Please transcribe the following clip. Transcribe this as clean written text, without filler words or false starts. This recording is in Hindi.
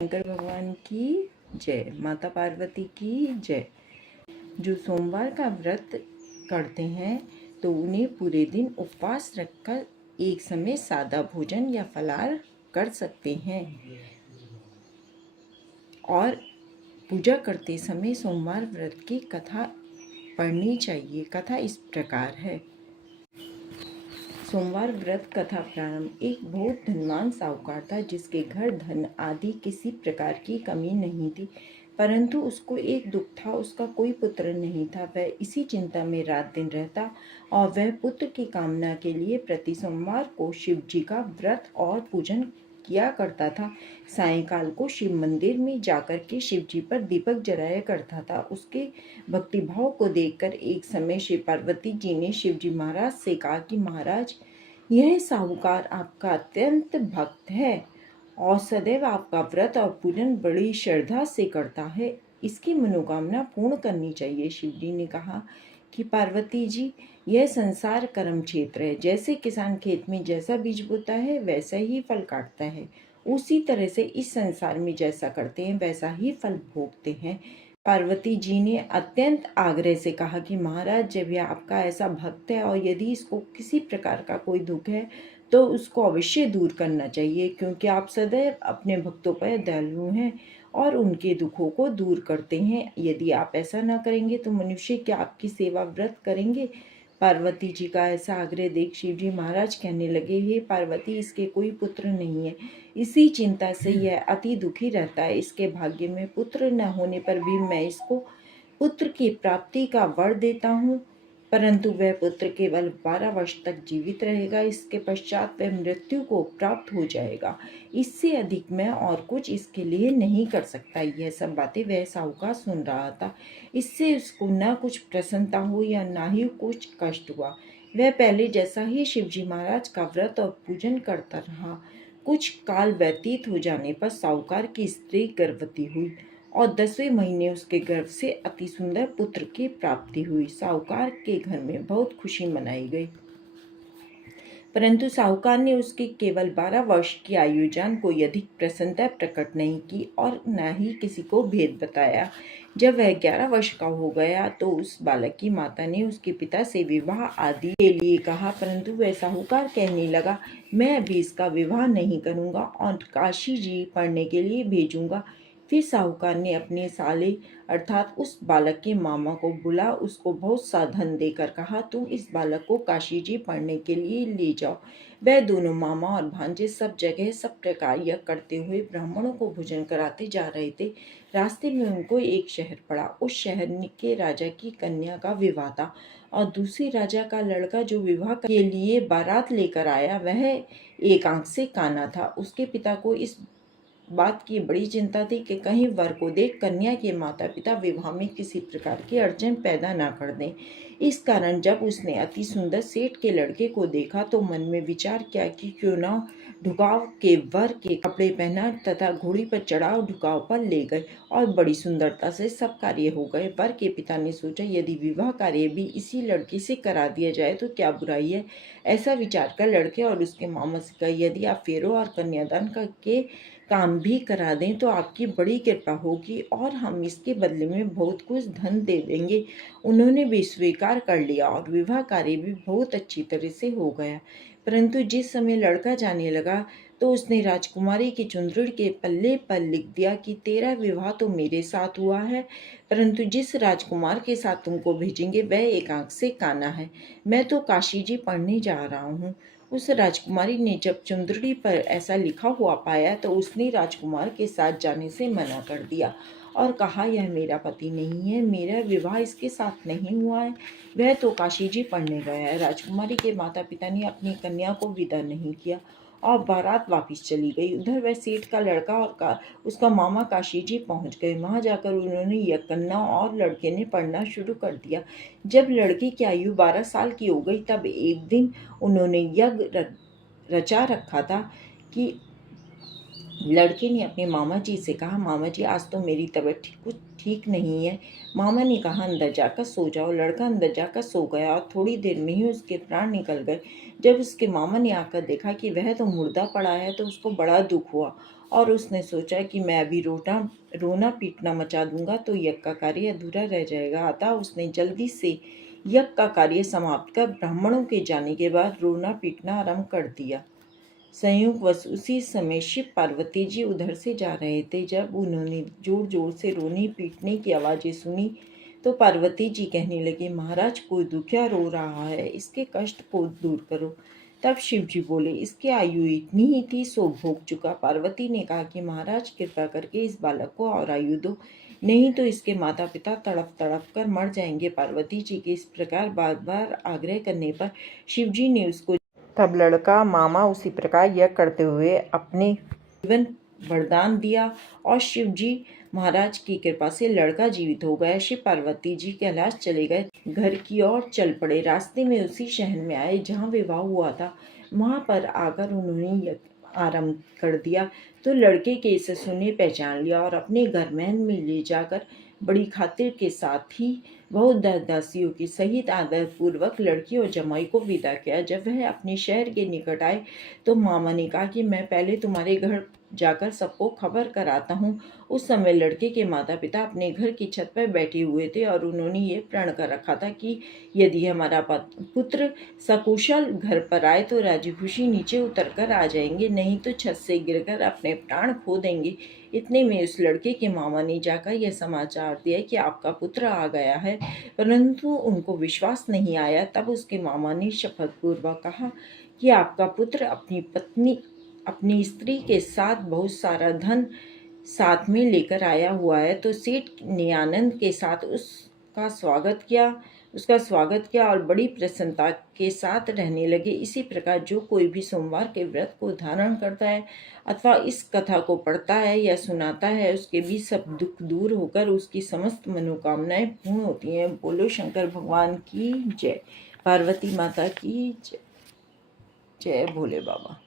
शंकर भगवान की जय, माता पार्वती की जय। जो सोमवार का व्रत करते हैं तो उन्हें पूरे दिन उपवास रखकर एक समय सादा भोजन या फलाहार कर सकते हैं। और पूजा करते समय सोमवार व्रत की कथा पढ़नी चाहिए। कथा इस प्रकार है। सोमवार व्रत कथा प्रारंभ। एक बहुत धनवान साहूकार था जिसके घर धन आदि किसी प्रकार की कमी नहीं थी, परंतु उसको एक दुख था, उसका कोई पुत्र नहीं था। वह इसी चिंता में रात दिन रहता और वह पुत्र की कामना के लिए प्रति सोमवार को शिव जी का व्रत और पूजन किया करता था। सायंकाल को शिव मंदिर में जाकर के शिव जी पर दीपक जलाया करता था। उसके भक्तिभाव को देखकर एक समय शिव पार्वती जी ने शिव जी महाराज से कहा कि महाराज, यह साहूकार आपका अत्यंत भक्त है और सदैव आपका व्रत और पूजन बड़ी श्रद्धा से करता है। इसकी मनोकामना पूर्ण करनी चाहिए। शिव जी ने कहा कि पार्वती जी, यह संसार कर्म क्षेत्र है। जैसे किसान खेत में जैसा बीज बोता है वैसा ही फल काटता है, उसी तरह से इस संसार में जैसा करते हैं वैसा ही फल भोगते हैं। पार्वती जी ने अत्यंत आग्रह से कहा कि महाराज, जब यह आपका ऐसा भक्त है और यदि इसको किसी प्रकार का कोई दुख है तो उसको अवश्य दूर करना चाहिए, क्योंकि आप सदैव अपने भक्तों पर दयालु हैं और उनके दुखों को दूर करते हैं। यदि आप ऐसा ना करेंगे तो मनुष्य क्या आपकी सेवा व्रत करेंगे? पार्वती जी का ऐसा आग्रह देख शिव जी महाराज कहने लगे, हे पार्वती, इसके कोई पुत्र नहीं है। इसी चिंता से यह अति दुखी रहता है। इसके भाग्य में पुत्र न होने पर भी मैं इसको पुत्र की प्राप्ति का वर देता हूँ, परंतु वह पुत्र केवल 12 वर्ष तक जीवित रहेगा। इसके पश्चात वह मृत्यु को प्राप्त हो जाएगा। इससे अधिक मैं और कुछ इसके लिए नहीं कर सकता। यह सब बातें वह साहूकार सुन रहा था। इससे उसको न कुछ प्रसन्नता हुई या न ही कुछ कष्ट हुआ। वह पहले जैसा ही शिवजी महाराज का व्रत और पूजन करता रहा। कुछ काल व्यतीत हो जाने पर साहूकार की स्त्री गर्भवती हुई और 10वें महीने उसके गर्भ से अति सुंदर पुत्र की प्राप्ति हुई। साहूकार के घर में बहुत खुशी मनाई गई, परंतु साहूकार ने उसके केवल 12 वर्ष की आयु जान कोई अधिक प्रसन्नता प्रकट नहीं की और न ही किसी को भेद बताया। जब वह 11 वर्ष का हो गया तो उस बालक की माता ने उसके पिता से विवाह आदि के लिए कहा, परंतु वह साहूकार कहने लगा, मैं अभी इसका विवाह नहीं करूँगा और काशी जी पढ़ने के लिए भेजूँगा। फिर साहूकार ने अपने साले अर्थात उस बालक के मामा को बुला उसको बहुत सा धन देकर कहा, तुम इस बालक को काशी जी पढ़ने के लिए ले जाओ। वह दोनों मामा और भांजे सब जगह सब प्रकार यज्ञ करते हुए ब्राह्मणों को भोजन कराते जा रहे थे। रास्ते में उनको एक शहर पड़ा। उस शहर के राजा की कन्या का विवाह था और दूसरे राजा का लड़का जो विवाह के लिए बारात लेकर आया वह एक आंख से काना था। उसके पिता को इस बात की बड़ी चिंता थी कि कहीं वर को देख कन्या के माता पिता विवाह में किसी प्रकार की अड़चन पैदा ना कर दें। इस कारण जब उसने अति सुंदर सेठ के लड़के को देखा तो मन में विचार किया कि क्यों ना ढुकाव के वर के कपड़े पहना तथा घोड़ी पर चढ़ाव ढुकाव पर ले गए और बड़ी सुंदरता से सब कार्य हो गए। वर के पिता ने सोचा, यदि विवाह कार्य भी इसी लड़के से करा दिया जाए तो क्या बुराई है। ऐसा विचार कर लड़के और उसके मामा से कहा, यदि आप फेरों और कन्यादान के काम भी करा दें तो आपकी बड़ी कृपा होगी और हम इसके बदले में बहुत कुछ धन दे देंगे। उन्होंने भी स्वीकार कर लिया और विवाह कार्य भी बहुत अच्छी तरह से हो गया। परंतु जिस समय लड़का जाने लगा तो उसने राजकुमारी की चुंदड़ी के पल्ले पर लिख दिया कि तेरा विवाह तो मेरे साथ हुआ है, परंतु जिस राजकुमार के साथ तुमको भेजेंगे वह एक आंख से काना है। मैं तो काशी जी पढ़ने जा रहा हूँ। उस राजकुमारी ने जब चुंदड़ी पर ऐसा लिखा हुआ पाया तो उसने राजकुमार के साथ जाने से मना कर दिया और कहा, यह मेरा पति नहीं है, मेरा विवाह इसके साथ नहीं हुआ है, वह तो काशी जी पढ़ने गया है। राजकुमारी के माता पिता ने अपनी कन्या को विदा नहीं किया और बारात वापस चली गई। उधर वह सेठ का लड़का और उसका मामा काशी जी पहुँच गए। वहाँ जाकर उन्होंने यज्ञ करना और लड़के ने पढ़ना शुरू कर दिया। जब लड़के की आयु 12 साल की हो गई तब एक दिन उन्होंने यज्ञ रचा रखा था कि लड़के ने अपने मामा जी से कहा, मामा जी आज तो मेरी तबीयत कुछ ठीक नहीं है। मामा ने कहा, अंदर जाकर सो जाओ। लड़का अंदर जाकर सो गया और थोड़ी देर में ही उसके प्राण निकल गए। जब उसके मामा ने आकर देखा कि वह तो मुर्दा पड़ा है तो उसको बड़ा दुख हुआ और उसने सोचा कि मैं अभी रोना पीटना मचा दूंगा तो यज्ञ का कार्य अधूरा रह जाएगा। अतः उसने जल्दी से यज्ञ का कार्य समाप्त कर ब्राह्मणों के जाने के बाद रोना पीटना आरंभ कर दिया। संयोगवश उसी समय शिव पार्वती जी उधर से जा रहे थे। जब उन्होंने जोर जोर से रोने पीटने की आवाज़ें सुनी तो पार्वती जी कहने लगी, महाराज कोई दुखिया रो रहा है, इसके कष्ट को दूर करो। तब शिव जी बोले, इसकी आयु इतनी ही थी सो भोग चुका। पार्वती ने कहा कि महाराज कृपा करके इस बालक को और आयु दो, नहीं तो इसके माता पिता तड़प तड़प कर मर जाएंगे। पार्वती जी के इस प्रकार बार बार आग्रह करने पर शिव जी ने उसको तब लड़का मामा उसी प्रकार यह करते हुए अपने जीवन वरदान दिया और शिव जी महाराज की कृपा से लड़का जीवित हो गया। शिव पार्वती जी कैलाश चले गए, घर की ओर चल पड़े। रास्ते में उसी शहर में आए जहाँ विवाह हुआ था। वहां पर आकर उन्होंने आरंभ कर दिया तो लड़के के ससुर ने पहचान लिया और अपने घर महल में ले जाकर बड़ी खातिर के साथ ही बहुत दासियों के सहित आदर पूर्वक लड़की और जमाई को विदा किया। जब वह अपने शहर के निकट आए तो मामा ने कहा कि मैं पहले तुम्हारे घर जाकर सबको खबर कराता हूँ। उस समय लड़के के माता पिता अपने घर की छत पर बैठे हुए थे और उन्होंने ये प्रण कर रखा था कि यदि हमारा पुत्र सकुशल घर पर आए तो राजी खुशी नीचे उतर कर आ जाएंगे, नहीं तो छत से गिरकर अपने प्राण खो देंगे। इतने में उस लड़के के मामा ने जाकर यह समाचार दिया कि आपका पुत्र आ गया है, परंतु उनको विश्वास नहीं आया। तब उसके मामा ने शपथ पूर्वक कहा कि आपका पुत्र अपनी स्त्री के साथ बहुत सारा धन साथ में लेकर आया हुआ है। तो सेठ ने आनंद के साथ उसका स्वागत किया और बड़ी प्रसन्नता के साथ रहने लगे। इसी प्रकार जो कोई भी सोमवार के व्रत को धारण करता है अथवा इस कथा को पढ़ता है या सुनाता है, उसके भी सब दुख दूर होकर उसकी समस्त मनोकामनाएं पूर्ण होती हैं। बोलो शंकर भगवान की जय, पार्वती माता की जय, जय भोले बाबा।